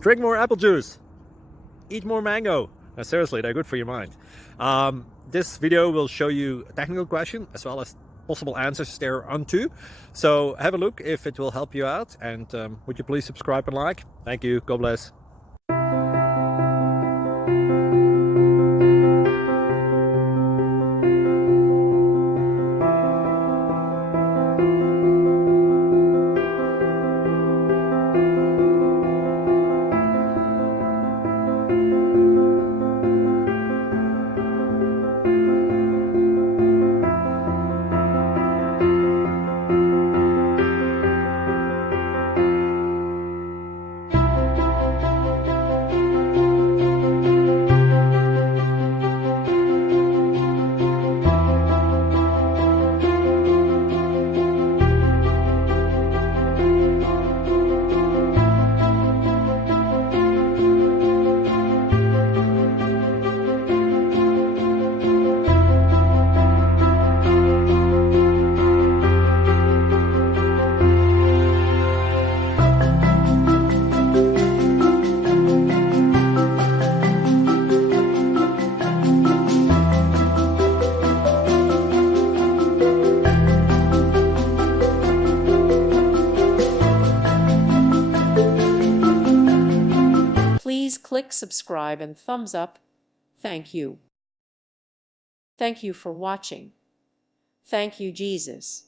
Drink more apple juice. Eat more mango. No, seriously, they're good for your mind. This video will show you a technical question as well as possible answers thereunto. So have a look if it will help you out, and would you please subscribe and like? Thank you. God bless. Please click subscribe and thumbs up. Thank you. Thank you for watching. Thank you, Jesus.